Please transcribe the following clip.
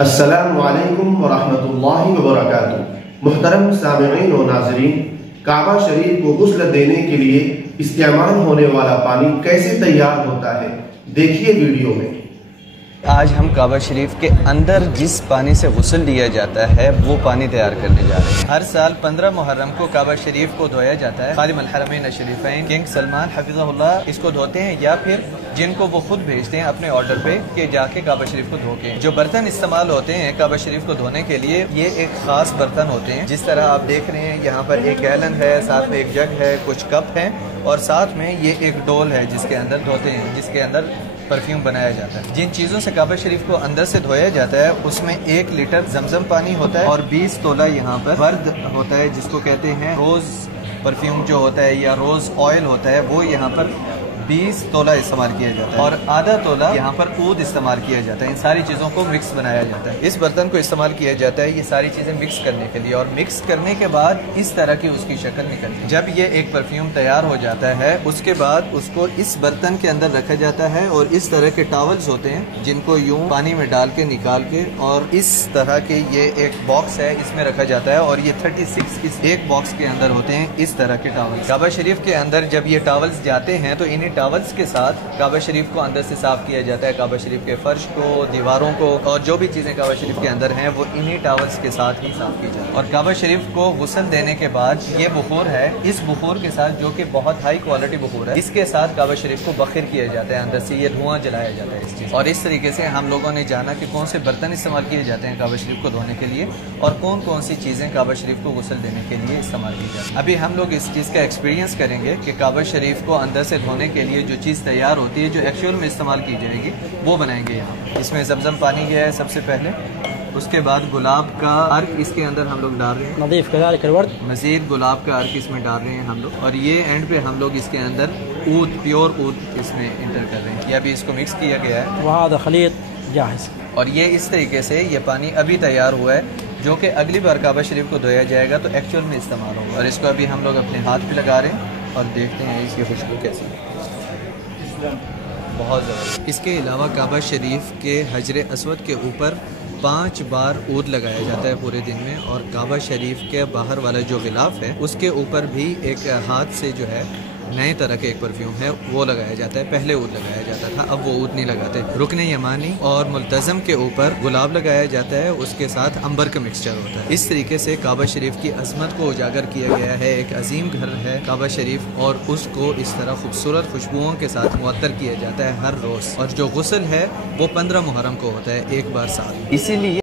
अस्सलामु अलैकुम वरहमतुल्लाहि वबरकातुहू। मुहतरम सामिईन व नाज़रीन, काबा शरीफ को गुस्ल देने के लिए इस्तेमाल होने वाला पानी कैसे तैयार होता है, देखिए वीडियो में। आज हम काबा शरीफ के अंदर जिस पानी से गुस्ल लिया जाता है वो पानी तैयार करने जा रहे हैं। हर साल 15 मुहर्रम को काबा शरीफ को धोया जाता है। खादिम अल हरमैन शरीफैन किंग सलमान हफिज़हुल्लाह इसको धोते हैं, या फिर जिनको वो खुद भेजते हैं अपने ऑर्डर पे कि जाके काबा शरीफ को धो के। जो बर्तन इस्तेमाल होते हैं काबा शरीफ को धोने के लिए, ये एक खास बर्तन होते हैं। जिस तरह आप देख रहे हैं यहाँ पर एक गैलन है, साथ में एक जग है, कुछ कप है और साथ में ये एक डोल है जिसके अंदर धोते हैं, जिसके अंदर परफ्यूम बनाया जाता है। जिन चीज़ों से काबा शरीफ को अंदर से धोया जाता है उसमें 1 लीटर जमजम पानी होता है और 20 तोला यहाँ पर वर्द होता है, जिसको कहते हैं रोज़ परफ्यूम जो होता है या रोज़ ऑयल होता है, वो यहाँ पर 20 तोला इस्तेमाल किया जाता है और आधा तोला यहाँ पर ऊद इस्तेमाल किया जाता है। इन सारी चीज़ों को मिक्स बनाया जाता है। इस बर्तन को इस्तेमाल किया जाता है ये सारी चीज़ें मिक्स करने के लिए, और मिक्स करने के बाद इस तरह की उसकी शक्ल निकलती है। जब ये एक परफ्यूम तैयार हो जाता है उसके बाद उसको इस बर्तन के अंदर रखा जाता है और इस तरह के टॉवल्स होते हैं जिनको यूं पानी में डाल के निकाल के, और इस तरह के ये एक बॉक्स है इसमें रखा जाता है और ये 36 इस एक बॉक्स के अंदर होते हैं इस तरह के टॉवल्स। काबा शरीफ के अंदर जब ये टॉवल्स जाते हैं तो इन्हीं टॉवल्स के साथ काबा शरीफ को अंदर से साफ किया जाता है। काबा शरीफ के फर्श को, दीवारों को और जो भी चीज़ें काबा शरीफ के अंदर हैं वो इन्हीं टॉवल्स के साथ ही साफ की जाती है। और काबा शरीफ को गुस्ल देने के बाद ये बुखूर है, इस बुखूर के साथ जो कि बहुत हाई क्वालिटी बुखूर है, इसके साथ काबा शरीफ को बखिर किया जाता है, अंदर से ये धुआं जलाया जाता है इस चीज़। और इस तरीके से हम लोगों ने जाना कि कौन से बर्तन इस्तेमाल किए जाते हैं काबा शरीफ को धोने के लिए और कौन कौन सी चीज़ें काबा शरीफ को गुस्ल देने के लिए इस्तेमाल की जाती है। अभी हम लोग इस चीज़ का एक्सपीरियंस करेंगे कि काबा शरीफ को अंदर से धोने के लिए जो चीज़ तैयार होती है, जो एक्चुअल में इस्तेमाल की जाएगी, वो बनाएंगे यहाँ। इसमें जमजम पानी गया है सबसे पहले, उसके बाद गुलाब का अर्क इसके अंदर हम लोग डाल रहे हैं, नदीफ कदालिक मज़ीद गुलाब का अर्क इसमें डाल रहे हैं हम लोग, और ये एंड पे हम लोग इसके अंदर ऊद, प्योर ऊद इसमें इंटर कर रहे हैं। ये अभी इसको मिक्स किया गया है, वहाँ खलीत जाहिज़, और ये इस तरीके से ये पानी अभी तैयार हुआ है जो कि अगली बार काबा शरीफ को धोया जाएगा तो एक्चुअल में इस्तेमाल होगा। और इसको अभी हम लोग अपने हाथ पे लगा रहे हैं और देखते हैं इसकी खुशबू कैसी है, बहुत ज़्यादा। इसके अलावा काबा शरीफ के हजर अस्वद के ऊपर 5 बार ऊद लगाया जाता है पूरे दिन में, और काबा शरीफ के बाहर वाला जो गिलाफ है उसके ऊपर भी एक हाथ से जो है नए तरह के एक परफ्यूम है वो लगाया जाता है। पहले ऊद लगाया जाता था, अब वो ऊद नहीं लगाते। रुकने यमानी और मुल्तज़म के ऊपर गुलाब लगाया जाता है, उसके साथ अंबर का मिक्सचर होता है। इस तरीके से काबा शरीफ की अजमत को उजागर किया गया है। एक अजीम घर है काबा शरीफ, और उसको इस तरह खूबसूरत खुशबुओं के साथ मुअत्तर किया जाता है हर रोज़। और जो गुस्ल है वो 15 मुहर्रम को होता है, एक बार साल। इसीलिए